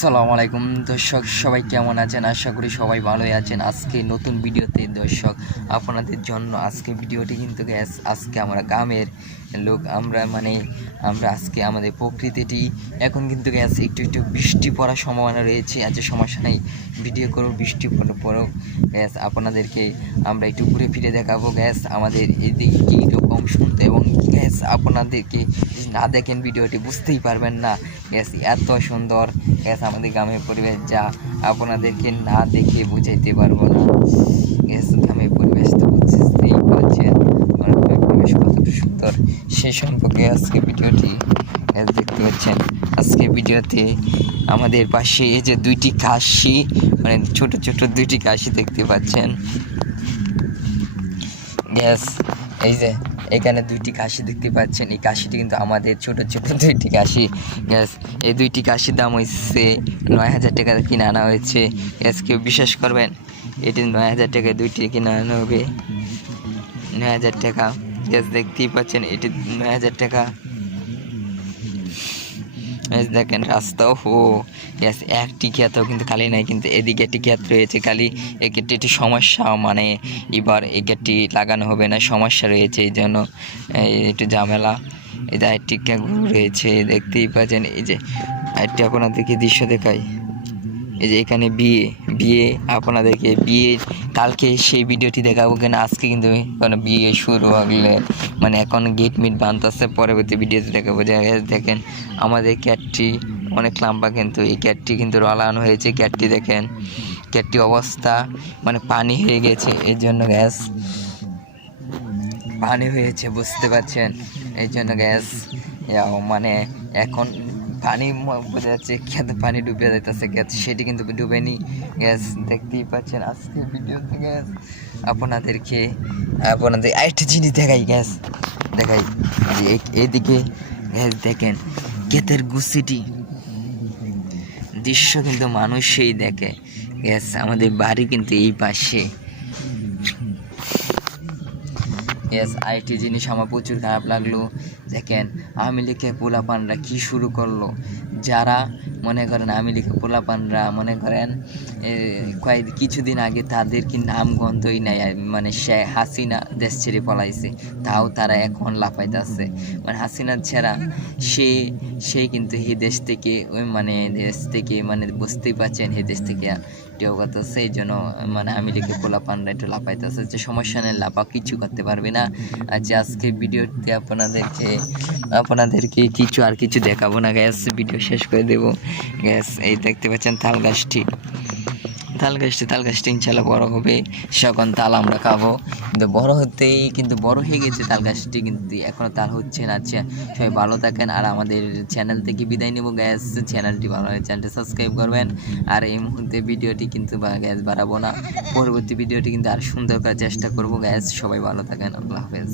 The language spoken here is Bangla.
আসসালামু আলাইকুম। দর্শক, সবাই কেমন আছেন? আশা করি সবাই ভালোই আছেন। আজকে নতুন ভিডিওতে দর্শক, আপনাদের জন্য আজকে ভিডিওটি কিন্তু গ্যাস আজকে আমরা গ্রামের লোক, আমরা মানে আমরা আজকে আমাদের প্রকৃতিটি। এখন কিন্তু গ্যাস একটু একটু বৃষ্টি পড়ার সম্ভাবনা রয়েছে। আজ সমস্যা নেই, ভিডিও করো বৃষ্টি পড়ো পড়ো গ্যাস আপনাদেরকে আমরা একটু ঘুরে ফিরে দেখাবো। গ্যাস আমাদের এদিকে কীরকম শুনতে এবং গ্যাস আপনাদেরকে না দেখেন ভিডিওটি বুঝতেই পারবেন না। গ্যাস এত সুন্দর। গ্যাস আমাদের গ্রামের পরিবেশ যা আপনাদেরকে না দেখে বুঝাইতে পারব না। গ্যাস গ্রামের পরিবেশ তো বুঝতেই পারছেন আমার পরিবেশ কতটা সুন্দর। সেই সম্পর্কে আজকে ভিডিওটি দেখতে পাচ্ছেন। আজকে ভিডিওতে আমাদের পাশে এই যে দুইটি কাশি মানে ছোট ছোট দুইটি কাশি দেখতে পাচ্ছেন। গ্যাস এই যে এখানে দুইটি কাশি দেখতে পাচ্ছেন। এই কাশিটি কিন্তু আমাদের ছোট ছোট দুইটি কাশি গ্যাস এই দুইটি কাশির দাম হচ্ছে নয় হাজার টাকা কিনে আনা হয়েছে। গ্যাস কেউ বিশ্বাস করবেন? এটি নয় হাজার টাকায় দুইটি কিনে আনা হবে। নয় হাজার টাকা। গ্যাস দেখতেই পাচ্ছেন, এটি নয় হাজার টাকা। দেখেন রাস্তাও হো গ্যাস একটি ক্ষেতও কিন্তু খালি নাই, কিন্তু এদিকে একটি ক্ষেত রয়েছে খালি। এক্ষেত্রে একটি সমস্যা মানে এবার এক্ষেত্রে লাগানো হবে না, সমস্যা রয়েছে এই জন্য। এই একটু ঝামেলা। এটা একটি গরু রয়েছে, দেখতেই পাচ্ছেন, এই যে একটি আপনাদেরকে দৃশ্য দেখাই। এই যে এখানে বিয়ে বিয়ে, আপনাদেরকে বিয়ে, কালকে সেই ভিডিওটি দেখাবো কেন, আজকে কিন্তু কোনো বিয়ে শুরু হলে মানে এখন গেট মিট বানতেছে, পরবর্তী ভিডিওতে দেখাবো। দেখেন, আমাদের ক্যাটটি অনেক লম্বা কিন্তু, এই ক্যাটটি কিন্তু রলানো হয়েছে। ক্যাটটি দেখেন ক্যাটটি অবস্থা মানে পানি হয়ে গেছে এর জন্য গ্যাস পানি হয়েছে, বুঝতে পারছেন? এই জন্য গ্যাস মানে এখন পানি বোঝা যাচ্ছে খেতে পানি ডুবে যাইতেছে গ্যাস সেটি কিন্তু ডুবেনি। গ্যাস দেখতেই পাচ্ছেন আজকের ভিডিওতে গ্যাস আপনাদেরকে, আপনাদের আরেকটা জিনিস দেখাই গ্যাস দেখাই। এইদিকে গ্যাস দেখেন, ক্ষেতের গুছিটি। দৃশ্য কিন্তু মানুষই দেখে। গ্যাস আমাদের বাড়ি কিন্তু এই পাশে। ইয়েস আরেকটি জিনিস আমার প্রচুর খারাপ লাগল। দেখেন আমি লিখে পোলাপানরা কী শুরু করল? যারা মনে করেন আমি লিখে পোলাপানরা মনে করেন কয়েক, কিছুদিন আগে তাদের কি নাম গন্ধই নাই মানে সে হাসিনা দেশ ছেড়ে পলাইছে, তাও তারা এখন লাফাইতেছে মানে হাসিনা ছাড়া সে সে কিন্তু এই দেশ থেকে, ওই মানে দেশ থেকে মানে বুঝতেই পারছেন এই দেশ থেকে কেউ করতেছে এই জন্য মানে আমি লিখে পোলাপানরা একটু লাফাইতেছে যে সমস্যা নেই লাফা কিছু করতে পারবে না। আচ্ছা আজকে ভিডিওতে আপনাদেরকে আপনাদেরকে কিছু আর কিছু দেখাবো না গ্যাস ভিডিও শেষ করে দেবো। গ্যাস এই দেখতে পাচ্ছেন তাল গাছটি। তাল গাছটি তাল গাছটি ইনশাল্লাহ বড় হবে। যখন তাল আমরা খাব। কিন্তু বড় হতেই, কিন্তু বড় হয়ে গেছে তাল গাছটি, কিন্তু এখনও তাল হচ্ছে না। আচ্ছা সবাই ভালো থাকেন। আর আমাদের চ্যানেল থেকে বিদায় নেব গ্যাস চ্যানেলটি ভালো হয় চ্যানেলটি সাবস্ক্রাইব করবেন। আর এই মুহূর্তে ভিডিওটি কিন্তু গ্যাস বাড়াবো না। পরবর্তী ভিডিওটি কিন্তু আর সুন্দর করার চেষ্টা করব গ্যাস সবাই ভালো থাকেন। আল্লাহ হাফেজ।